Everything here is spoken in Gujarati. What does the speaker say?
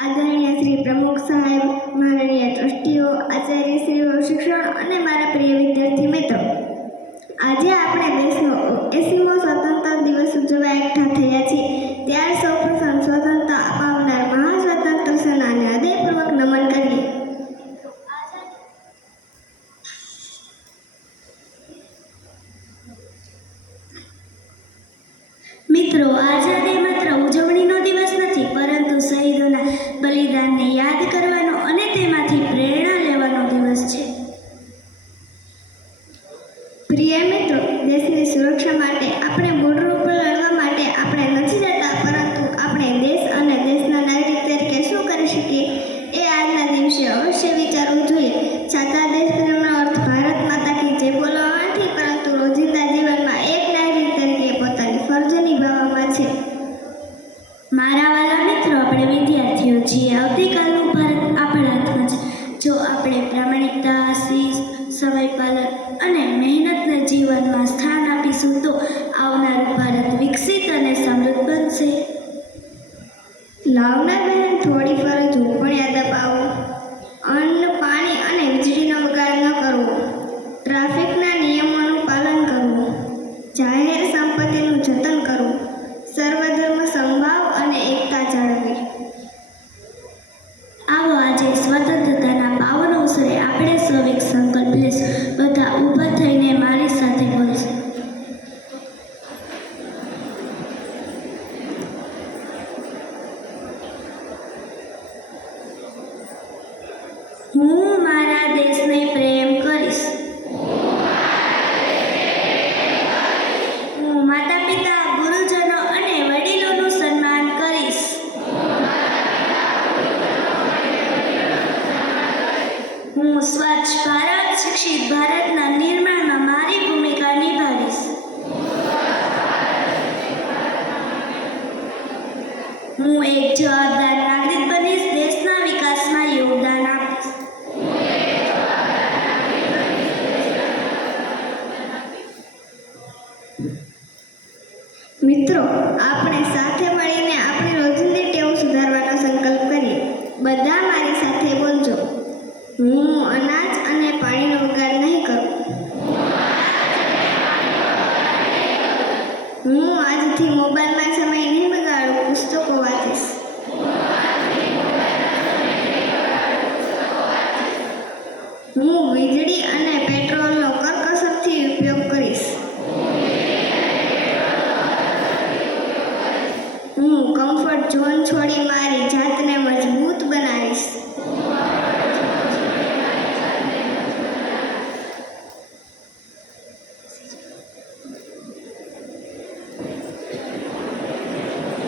આદરણીય શ્રી પ્રમુખ સાહેબ, માનનીય ટ્રસ્ટીઓ, આચાર્યશ્રીઓ, શિક્ષણ અને મારા પ્રિય વિદ્યાર્થી મિત્રો, આજે આપણે દેશનો 80મો સ્વતંત્ર દિવસ ઉજવવા એકઠા થયા છીએ. ત્યારે સૌપ્રથમ સ્વતંત્રતા અપાવનાર મહાસ્વતંત્ર સેનાને હૃદયપૂર્વક નમન કરીએ. મિત્રો, આઝાદી માત્ર ઉજવણીનો દિવસ નથી, પરંતુ શહીદોના બલિદાનને યાદ કરવાનો અને તેમાંથી પ્રેરણા લેવાનો દિવસ છે. પ્રિય મિત્રો, દેશની સુરક્ષા માટે આપણે બોર્ડર ઉપર લડવા માટે આપણે નથી જતા, પરંતુ આપણે દેશ અને દેશના નાગરિક તરીકે શું કરી શકીએ એ આજના દિવસે અવશ્ય વિચારવું જોઈએ. સાચા દેશપ્રેમનો અર્થ ભારત માતા કી જય બોલવા નથી, પરંતુ રોજિંદા જીવનમાં એક નાગરિક તરીકે પોતાની ફરજો નિભાવવામાં છે. મારા વાલા મિત્રો, આપણે વિદ્યાર્થીઓ છીએ. આવતીકાલનું ભારત આપણા હાથમાં છે. જો આપણે પ્રામાણિકતા, શિસ્ત, સમયપાલન અને મહેનતને જીવનમાં સ્થાન આપીશું તો આવનારું ભારત વિકસિત અને સમૃદ્ધ બનશે. લાવનાર બહેન, થોડી ફરજ હું પણ યાદ અપાવો. અન્ન, પાણી અને વીજળીનો બગાડ ન કરવો, ટ્રાફિકના નિયમોનું પાલન કરવું, જાહેર સંપત્તિનું જતન કરવું, સર્વધર્મ સમભાવ અને એકતા જાળવવી. આવો આજે સ્વતંત્રતાના પાવન અવસરે આપણે સૌ એક સંકલ્પ લેશું. બધા ઊભા થઈને મારી સાથે બોલશે. હું